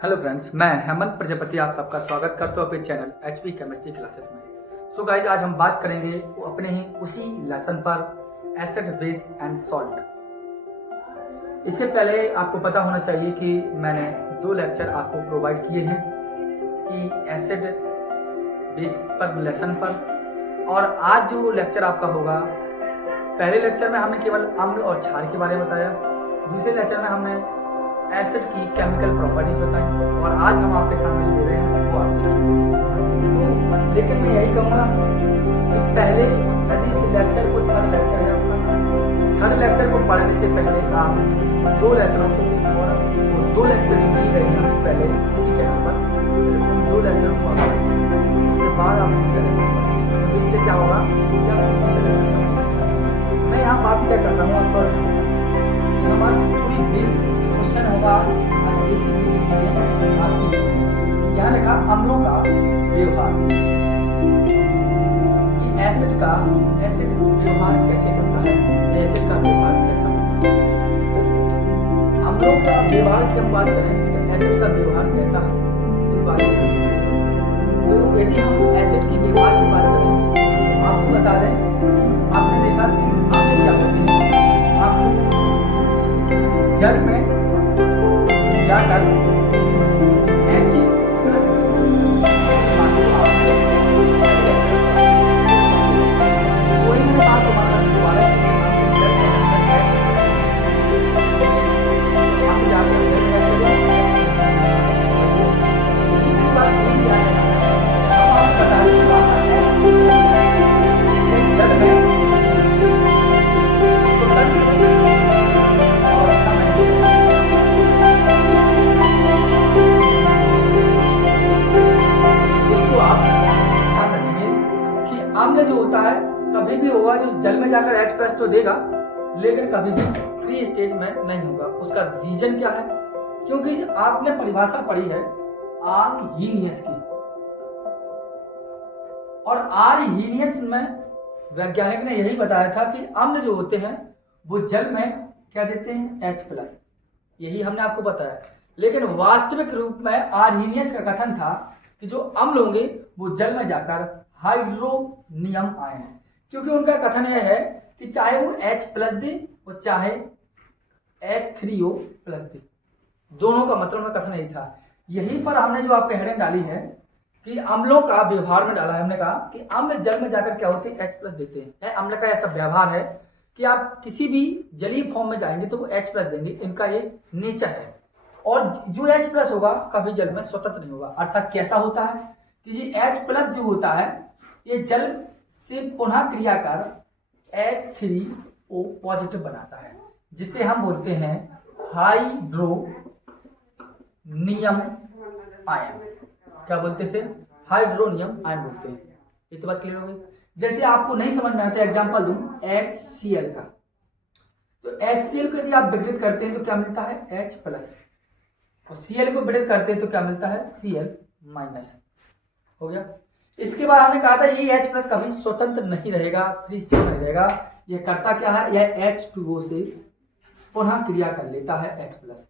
Hello friends, मैं हेमंत प्रजापति आप सबका स्वागत करता हूँ अपने चैनल एचपी केमिस्ट्री क्लासेस में। सो गाइज, आज हम बात करेंगे अपने ही उसी लेसन पर एसिड, बेस एंड सॉल्ट। इसके पहले आपको पता होना चाहिए कि मैंने 2 लेक्चर आपको प्रोवाइड किए हैं कि एसिड बेस पर लेसन पर, और आज जो लेक्चर आपका होगा, पहले लेक्चर में हमने केवल अम्ल और क्षार के बारे में बताया, दूसरे लेक्चर में हमने एसिड की केमिकल प्रॉपर्टीज बताई, और आज हम आपके सामने दे रहे हैं वो आप देखिए। तो लेकिन मैं यही कहूँगा कि पहले यदि इस लेक्चर को, थर्ड लेक्चर है अपना, थर्ड लेक्चर को पढ़ने से पहले आप 2 लेक्चरों को, और वो 2 लेक्चर दी गए हैं पहले इसी चैनल पर, उन 2 लेक्चरों को आप पढ़ेंगे। इसके बाद आप तीसरे लेक्चर पढ़ेंगे, तो इससे क्या होगा कि आप तीसरे लेक्चर समझेंगे। मैं यहाँ बात क्या करता हूँ, आप हमारी थोड़ी बेसिक क्वेश्चन होगा, बेसिक चीजें आपकी। यहाँ लिखा अम्लों का व्यवहार, कि एसिड व्यवहार कैसे करता है, एसिड का व्यवहार कैसा होता है। तो अम्लों का व्यवहार की हम बात करें कि एसिड का व्यवहार कैसा है, इस बात में तो यदि हम एसिड के व्यवहार की बात करें, तो आपको बता दें कि आपने देखा कि अम्ल क्या होते हैं। अम्ल जल में जाकर H प्लस वही मैंने बात दोबारा दूसरी बात ये भी ध्यान रखना है, हम बता रहे हैं जल में स्वतंत्र अवस्था में, आप ध्यान रखेंगे कि अम्ल जो होता है कभी भी होगा जो जल में जाकर H प्लस तो देगा, लेकिन कभी भी फ्री स्टेज में नहीं होगा। उसका रीजन क्या है? क्योंकि आपने परिभाषा पढ़ी है आर्हीनियस की, और आर्हीनियस में वैज्ञानिक ने यही बताया था कि अम्ल जो होते हैं वो जल में क्या देते हैं, H प्लस। यही हमने आपको बताया, लेकिन वास्तविक रूप में आर्हीनियस का कथन था कि जो अम्ल होंगे वो जल में जाकर हाइड्रोनियम आयन है, क्योंकि उनका कथन यह है कि चाहे वो H प्लस दे और चाहे H3O प्लस दे, दोनों का मतलब उनका कथन यही था। यहीं पर हमने जो आपके हेडिंग डाली है कि अम्लों का व्यवहार में डाला है, हमने कहा कि अम्ल जल में जाकर क्या होते हैं, H प्लस देते हैं। अम्ल का ऐसा व्यवहार है कि आप किसी भी जलीय फॉर्म में जाएंगे तो वो H प्लस देंगे, इनका ये नेचर है। और जो H प्लस होगा कभी जल में स्वतंत्र नहीं होगा। अर्थात कैसा होता है कि ये H प्लस जो होता है ये जल से पुनः क्रिया कर H3O पॉजिटिव बनाता है, जिसे हम बोलते हैं हाइड्रोनियम आयन। क्या बोलते हैं? हाइड्रोनियम आयन बोलते हैं। ये तो बात क्लियर हो गई। जैसे आपको नहीं समझ में आता, एग्जांपल दूं HCl का, तो HCl को यदि आप विघटित करते हैं तो क्या मिलता है, H प्लस, और Cl को विघटित करते हैं तो क्या मिलता है, Cl माइनस। हो गया। इसके बाद हमने कहा था ये H प्लस कभी स्वतंत्र नहीं रहेगा, फ्री स्टेज में रहेगा। ये करता क्या है, यह H2O से पुनः क्रिया कर लेता है H प्लस,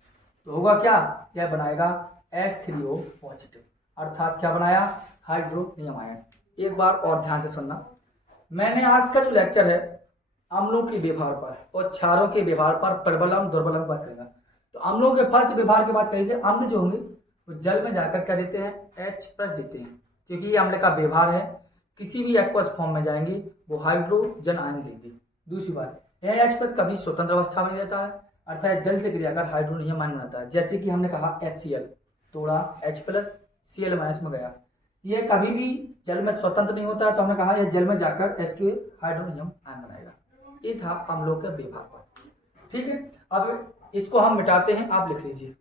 तो होगा क्या, यह बनाएगा H3O पॉजिटिव, अर्थात क्या बनाया, हाइड्रोनियम आयन। एक बार और ध्यान से सुनना, मैंने आज का जो लेक्चर है अम्लों के व्यवहार पर और क्षारों के व्यवहार पर, प्रबलम दुर्बलम बात करेगा। तो अम्लों के फर्स्ट व्यवहार की बात करेंगे। अम्ल जो होंगे वो जल में जाकर क्या देते हैं, H प्लस देते हैं, क्योंकि ये अम्ल का व्यवहार है। किसी भी एक्वस फॉर्म में जाएंगे वो हाइड्रोजन आयन देंगे। दूसरी बात, यह H प्लस कभी स्वतंत्र अवस्था में नहीं रहता है, अर्थात जल से क्रिया कर हाइड्रोनियम आयन बनाता है। जैसे कि हमने कहा HCl तोड़ा H प्लस Cl माइनस में गया, यह कभी भी जल में स्वतंत्र नहीं होता है, तो हमने कहा यह जल में जाकर H2O हाइड्रोनियम आयन बनाएगा। ये था अम्लों के व्यवहार पर। ठीक है, अब इसको हम मिटाते हैं, आप लिख लीजिए।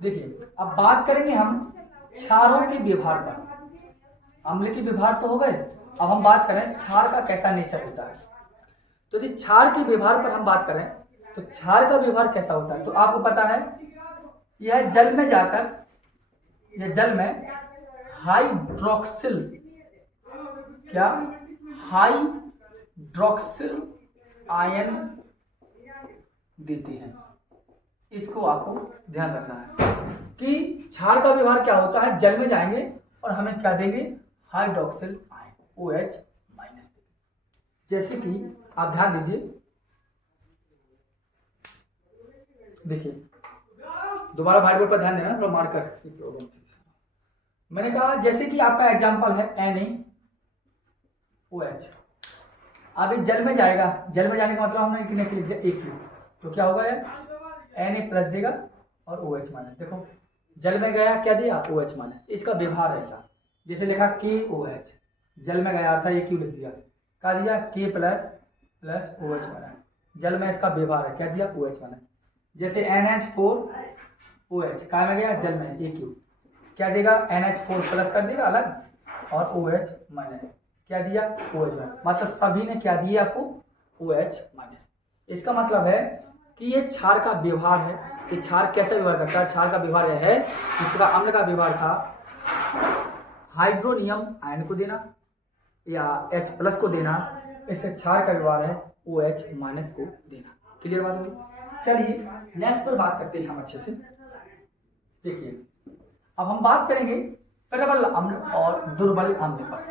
देखिए, अब बात करेंगे हम क्षारों के व्यवहार पर। अम्ल के व्यवहार तो हो गए, अब हम बात करें क्षार का कैसा नेचर होता है। तो यदि क्षार के व्यवहार पर हम बात करें तो क्षार का व्यवहार कैसा होता है, तो आपको पता है यह जल में जाकर, यह जल में हाइड्रोक्सिल, क्या, हाइड्रोक्सिल आयन देते हैं। इसको आपको ध्यान रखना है कि क्षार का व्यवहार क्या होता है, जल में जाएंगे और हमें क्या देंगे, हाइड्रोक्सिल आयन OH माइनस। जैसे कि आप ध्यान दीजिए, देखिए दोबारा व्हाइट बोर्ड पर ध्यान देना, थोड़ा मार्कर की प्रॉब्लम थी। मैंने कहा जैसे कि आपका एग्जांपल है NaOH, अब ये जल में जाएगा, जल में जाने का मतलब हमने कितने से लिख दिया AQ, तो क्या होगा यार Na प्लस देगा और OH माइनस। देखो जल में गया क्या दिया OH माइनस, इसका व्यवहार है ऐसा, जैसे लिखा KOH, जल में गया था AQ लिख दिया, क्या दिया K प्लस OH माइनस, जल में इसका व्यवहार है क्या दिया OH माइनस। जैसे NH4OH क्या में गया जल में AQ, क्या देगा NH4 प्लस कर देगा अलग और OH माइनस, क्या दिया OH माइनस, मतलब सभी ने क्या दिया आपको OH माइनस। इसका मतलब है कि ये क्षार का व्यवहार है। ये क्षार कैसे व्यवहार करता है, क्षार का व्यवहार यह है, इसका अम्ल का व्यवहार था हाइड्रोनियम आयन को देना या H प्लस को देना, इससे क्षार का व्यवहार है OH माइनस को देना। क्लियर बात होगी। चलिए नेक्स्ट पर बात करते हैं हम अच्छे से। देखिए अब हम बात करेंगे प्रबल अम्ल और दुर्बल अम्ल पर,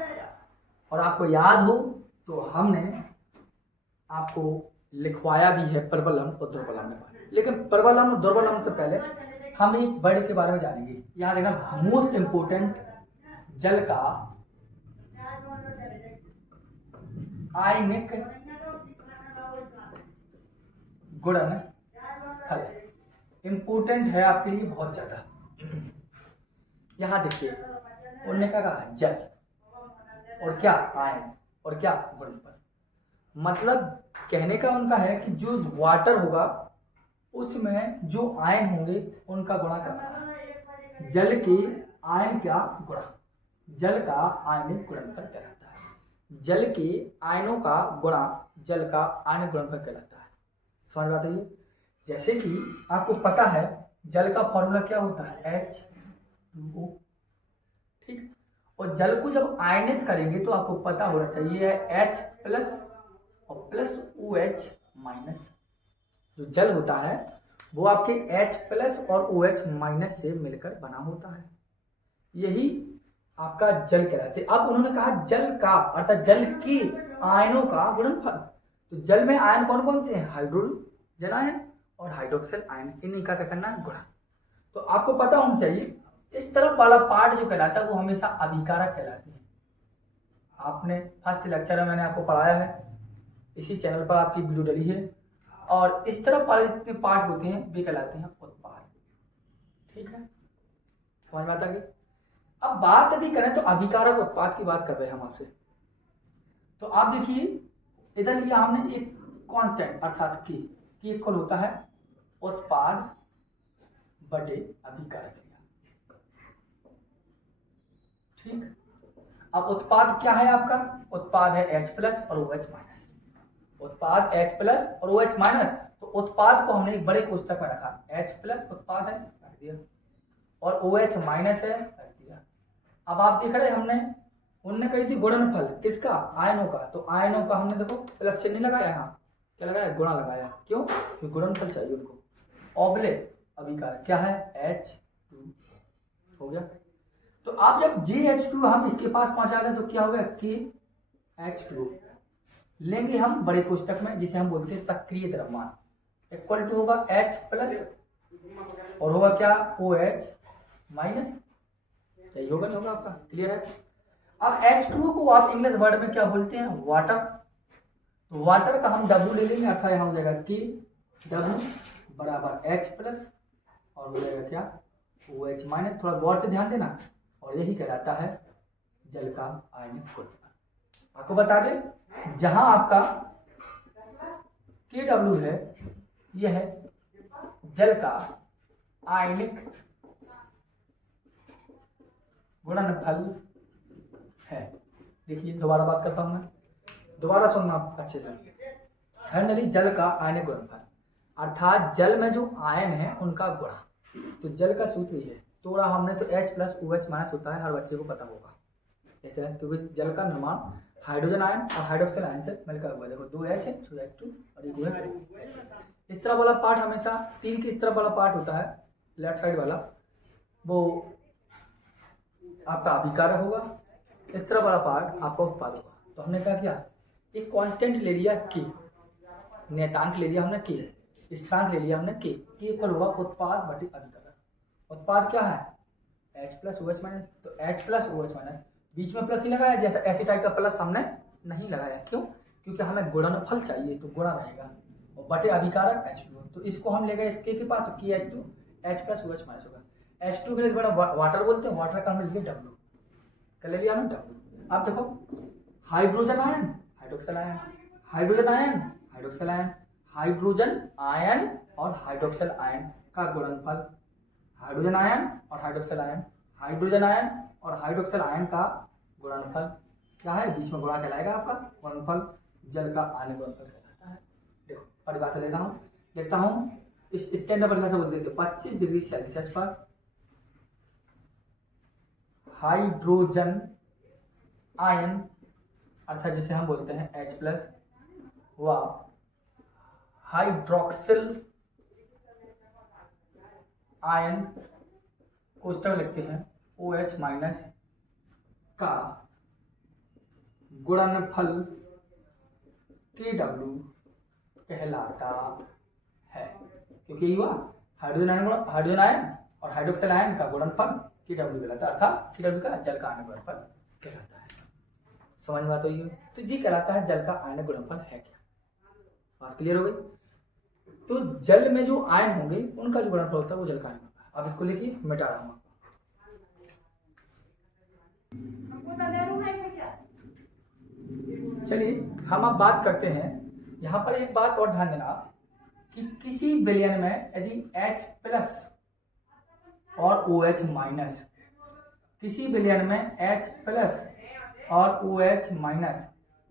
और आपको याद हो तो हमने आपको लिखवाया भी है प्रबल अम्ल और दुर्बल अम्ल पर, लेकिन प्रबल अम्ल और दुर्बल अम्ल से पहले हम एक वर्ड के बारे में जानेंगे। यहाँ देखना मोस्ट इंपोर्टेंट, जल का आयनिक गुणनफल इंपोर्टेंट है आपके लिए बहुत ज्यादा। यहां देखिए उन्होंने क्या कहा, जल और क्या आयन और क्या गुणनफल, मतलब कहने का उनका है कि जो वाटर होगा उसमें जो आयन होंगे उनका गुणा करना है। जल के आयन क्या गुणा, जल का आयनिक गुणनफल कहलाता है। जल के आयनों का गुणा जल का आयनिक गुणनफल कहलाता है। समझ बात है ये। जैसे कि आपको पता है जल का फॉर्मूला क्या होता है H2O, ठीक। और जल को जब आयनित करेंगे तो आपको पता होना चाहिए है H प्लस और प्लस OH माइनस। जो जल होता है वो आपके H प्लस और OH माइनस से मिलकर बना होता है, यही आपका जल कहलाते हैं। अब उन्होंने कहा जल का अर्थात जल की आयनों का गुणनफल, तो जल में आयन कौन कौन से हैं, हाइड्रोजन आयन और हाइड्रोक्सिल आयन, इन्हीं का क्या करना है गुणा। तो आपको पता होना चाहिए इस तरफ वाला पार्ट जो कहलाता है वो हमेशा अभिकारक कहलाती है। आपने फर्स्ट लेक्चर में मैंने आपको पढ़ाया है, इसी चैनल पर आपकी वीडियो डली है, और इस तरफ वाले जितने पार्ट होते हैं वे कहलाते हैं उत्पाद। ठीक है, समझ में आता है। अब बात यदि करें तो अभिकारक उत्पाद की बात कर रहे हैं हम आपसे, तो आप देखिए इधर लिया हमने एक कांस्टेंट अर्थात की इक्वल होता है उत्पाद बटे अभिकारक लिया, ठीक। अब उत्पाद क्या है आपका, उत्पाद है H प्लस और OH माइनस, उत्पाद H प्लस और OH माइनस। तो उत्पाद को हमने एक बड़े कोष्ठक में रखा, H प्लस उत्पाद है रख दिया और OH माइनस है रख दिया। अब आप देख रहे हमने उनने कही थी गुणनफल किसका, आयनों का, तो आयनों का हमने देखो प्लस चिन्ह लगाया, यहाँ क्या लगाया गुणा लगाया, क्यों, क्योंकि गुणनफल चाहिए उनको। ऑबले अभिकारक क्या है H2 हो गया। तो आप जब JH2 हम इसके पास पहुंचा दें तो क्या हो गया KH2 लेंगे हम बड़े कोष्ठक में, जिसे हम बोलते हैं सक्रिय द्रव्यमान, इक्वल टू होगा H प्लस और होगा क्या OH माइनस, यही होगा नहीं होगा आपका, क्लियर है। अब H2 को आप इंग्लिश वर्ड में क्या बोलते हैं, वाटर। तो वाटर का हम W ले लेंगे, अर्थात यहाँ हो जाएगा KW बराबर H प्लस और हो जाएगा क्या OH माइनस। थोड़ा गौर से ध्यान देना, और यही कहलाता है जल का आयनिक गुणनफल। आपको बता दें जहां आपका KW है यह है जल का आयनिक गुणनफल है। देखिए दोबारा बात करता हूं मैं, दोबारा सुनना अच्छे से। फाइनली जल का आयनिक गुणनफल अर्थात जल में जो आयन है उनका गुणा, तो जल का सूत्र ही है, तोड़ा हमने तो H प्लस OH माइनस होता है, हर बच्चे को पता होगा ऐसा है, क्योंकि जल का निर्माण हाइड्रोजन आयन और हाइड्रोक्सिल आयन से मिलकर हुआ। देखो 2 H है, तो H2 और एक OH। इस तरफ वाला पार्ट हमेशा 3 की इस तरफ वाला पार्ट होता है, लेफ्ट साइड वाला, वो आपका अभिकारक होगा, इस तरफ वाला पार्ट आपका उत्पाद होगा। तो हमने क्या किया, एक कांस्टेंट ले लिया के, नियतांक ले लिया हमने के, स्थिरांक ले लिया हमने के इक्वल हुआ उत्पाद बटे अभिकारक। उत्पाद क्या है, H प्लस OH माइनस, तो H प्लस OH माइनस, बीच में प्लस ही लगाया, जैसा ऐसी टाइप का प्लस हमने नहीं लगाया। क्यों, क्योंकि हमें गुणनफल चाहिए तो गुणा रहेगा, और बटे अभिकारक H2। तो इसको हम ले गए इसके के पास, तो की H2 H plus OH minus होगा। H2 के लिए बड़ा वाटर बोलते हैं, वाटर का हमने लिया W, कर ले लिया हमने W। अब देखो hydrogen ion hydroxyl ion, hydrogen ion hydroxyl ion, hydrogen ion और हाइड्रोक्सिल आयन का गुणनफल, हाइड्रोजन आयन और हाइड्रोक्सिल आयन, हाइड्रोजन आयन और हाइड्रोक्सिल आयन का गुणनफल क्या है, बीच में गुणा कहलाएगा आपका गुणनफल, जल का आयनिक गुणनफल कहलाता है। देखो परिभाषा लिखता हूं इस स्टैंडर्ड परिभाषा बोलते हैं 25 डिग्री सेल्सियस पर हाइड्रोजन आयन अर्थात जिसे हम बोलते हैं H प्लस व हाइड्रोक्सिल आयन को इस तरह लिखते हैं OH माइनस का गुणनफल KW कहलाता है, क्योंकि ये हुआ हाइड्रोजन आयन और हाइड्रोक्सिल आयन का गुणनफल KW कहलाता है, अर्थात KW का जल का आयनिक गुणनफल कहलाता है। समझ में आता है? तो जी कहलाता है जल का आयनिक गुणनफल है क्या, बात क्लियर हो गई। तो जल में जो आयन होंगे उनका जो गुणनफल होता है वो जल का आयनिक गुणनफल। अब इसको लिखिए, मिटा रहा हूं। चलिए हम अब बात करते हैं, यहाँ पर एक बात और ध्यान देना कि किसी विलयन में यदि H प्लस और OH माइनस, किसी विलयन में H प्लस और OH माइनस,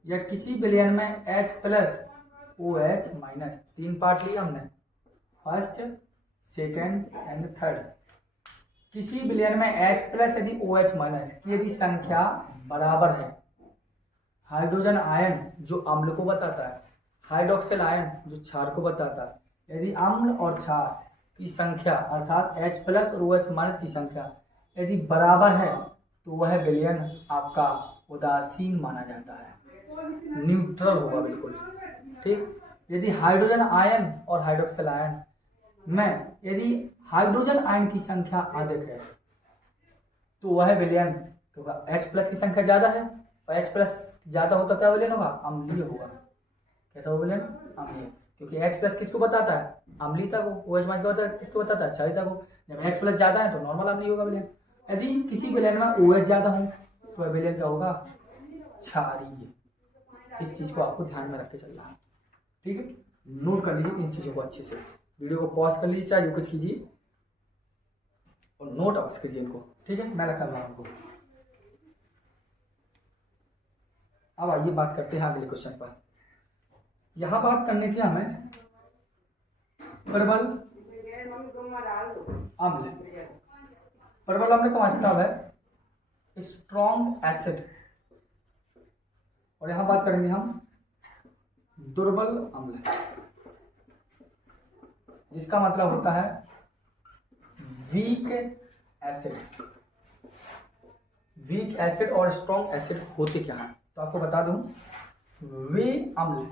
या किसी विलयन में H plus OH minus, 3 part लिए हमने, फर्स्ट सेकेंड एंड थर्ड। किसी विलयन में H प्लस यदि OH माइनस की यदि संख्या बराबर है, हाइड्रोजन आयन जो अम्ल को बताता है, हाइड्रोक्सिल आयन जो क्षार को बताता है, यदि अम्ल और क्षार की संख्या अर्थात H प्लस और OH माइनस की संख्या यदि बराबर है तो वह विलयन आपका उदासीन माना जाता है, न्यूट्रल होगा बिल्कुल, ठीक। यदि हाइड्रोजन आयन और हाइड्रोक्सिल आयन में यदि हाइड्रोजन आयन की संख्या अधिक है तो वह विलयन, क्योंकि H प्लस की संख्या ज्यादा है और H प्लस ज्यादा होता क्या विलयन होगा, अम्लीय होगा। कैसा होगा विलयन, अम्लीय, क्योंकि H प्लस किसको बताता है, अम्लीयता को, OH माइनस किसको बताता है, क्षारीयता को। जब H प्लस ज्यादा है तो नॉर्मल अम्लीय होगा विलयन। यदि किसी विलयन में OH ज्यादा हो तो विलयन क्या होगा, क्षारीय। इस चीज को आपको ध्यान में रख के चलना है, ठीक है। नोट कर लीजिए इन चीजों को अच्छे से, वीडियो को पॉज कर लीजिए, चाहे जो कुछ कीजिए और नोट अवश्य कीजिए इनको, ठीक है। मैं रखा रहा हूँ। अब आइए बात करते हैं अगले क्वेश्चन पर। यहां बात करनी थी हमें प्रबल अम्ल। प्रबल अम्ल का मतलब है स्ट्रॉन्ग एसिड, और यहां बात करेंगे हम दुर्बल अम्ल, जिसका मतलब होता है वीक एसिड। वीक एसिड और स्ट्रॉन्ग एसिड होते क्या हैं, तो आपको बता दूं, वे अम्ल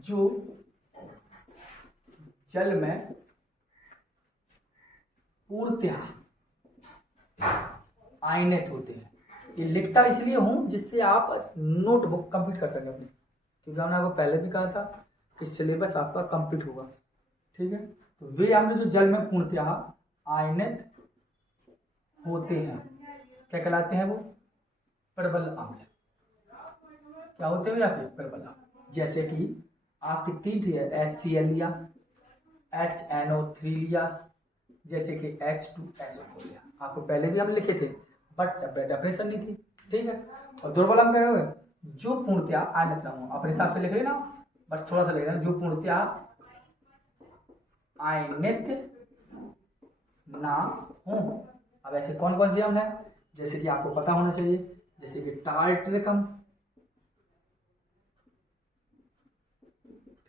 जो जल में पूर्णतः आयनित होते हैं। ये लिखता इसलिए हूं जिससे आप नोटबुक कंप्लीट कर सकें अपनी, क्योंकि हमने आपको पहले भी कहा था कि सिलेबस आपका कंप्लीट होगा, ठीक है। तो वे अम्ल जो जल में पूर्णतः आयनित होते हैं क्या कहलाते हैं, वो प्रबल अम्ल। क्या होते हैं या फिर प्रबल अम्ल। जैसे कि आपकी 3 है, HCl लिया, HNO3 लिया, जैसे कि H2SO4 लिया। आपको पहले भी हम लिखे थे बट जब डेफिनेशन नहीं थी, ठीक है। और दुर्बल अम्ल क्या है, जो पूर्णतः आयनित ना हो, अपने हिसाब से लिख लेना, बस थोड़ा सा लिख लेना, जो पूर्णतः आयनित ना हो। अब ऐसे कौन कौन से अम्ल हैं, जैसे कि आपको पता होना चाहिए, जैसे कि टार्ट्रिकम,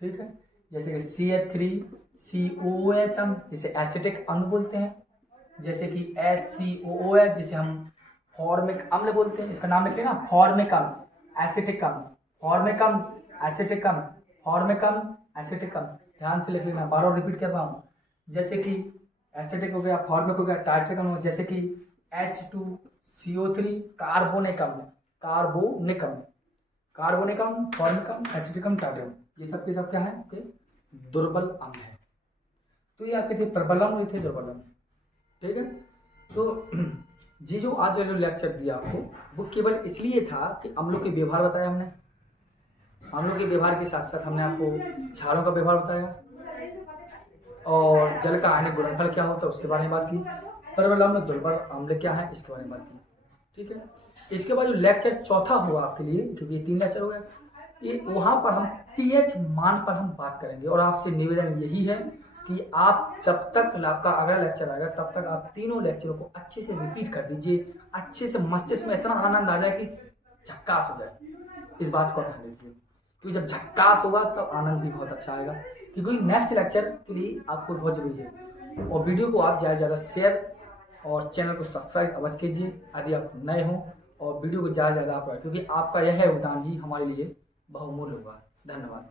ठीक है, जैसे कि CH3COOH हम जिसे एसिटिक अम्ल बोलते हैं, जैसे कि HCOOH जिसे हम फॉर्मिक अम्ल बोलते हैं। इसका नाम लिखते हैं ना, फॉर्मिक अम्ल, एसिटिक अम्ल, फॉर्मिक अम्ल, एसिटिक अम्ल, फॉर्मिक अम्ल, एसिटिक अम्ल। ध्यान से लिख लेना, बार बार रिपीट कर रहा हूँ। जैसे कि एसिटिक हो गया, फॉर्मिक हो गया, टार्ट्रिक अम्ल, जैसे कि H2CO3 कार्बोनिक अम्ल, कार्बोनिक अम्ल, कार्बोनिक अम्ल, फॉर्मिक अम्ल, एसिटिक अम्ल, टार्ट्रिक अम्ल, ये सब के सब क्या है आपके दुर्बल अम्ल है। तो ये आपके थे प्रबल अम्ल, ये थे दुर्बल अम्ल, ठीक है। तो जी जो आज जो लेक्चर दिया आपको वो केवल इसलिए था कि अम्लों के व्यवहार बताया हमने, अम्लों के व्यवहार के साथ साथ हमने आपको क्षारों का व्यवहार बताया और जल का आयनिक गुणनफल क्या होता है उसके बारे में बात की, प्रबल अम्ल दुर्बल अम्ल क्या है इसके बारे में बात की, ठीक है। इसके बाद जो लेक्चर चौथा होगा आपके लिए, क्योंकि ये 3 लेक्चर हो गए, ये वहाँ पर हम पीएच मान पर हम बात करेंगे। और आपसे निवेदन यही है कि आप जब तक आपका अगला लेक्चर आएगा तब तक आप तीनों लेक्चरों को अच्छे से रिपीट कर दीजिए, अच्छे से मस्तिष्क में इतना आनंद आ जाए कि झक्कास हो जाए। इस बात को ध्यान दीजिए, क्योंकि जब झक्कास होगा तब आनंद भी बहुत अच्छा आएगा, क्योंकि नेक्स्ट लेक्चर के लिए आपको बहुत जरूरी है। और वीडियो को आप ज़्यादा से ज़्यादा शेयर और चैनल को सब्सक्राइब अवश्य कीजिए यदि आप नए हों, और वीडियो को ज़्यादा से ज़्यादा आप, क्योंकि आपका यह योगदान ही हमारे लिए बहुमूल्य होगा। धन्यवाद।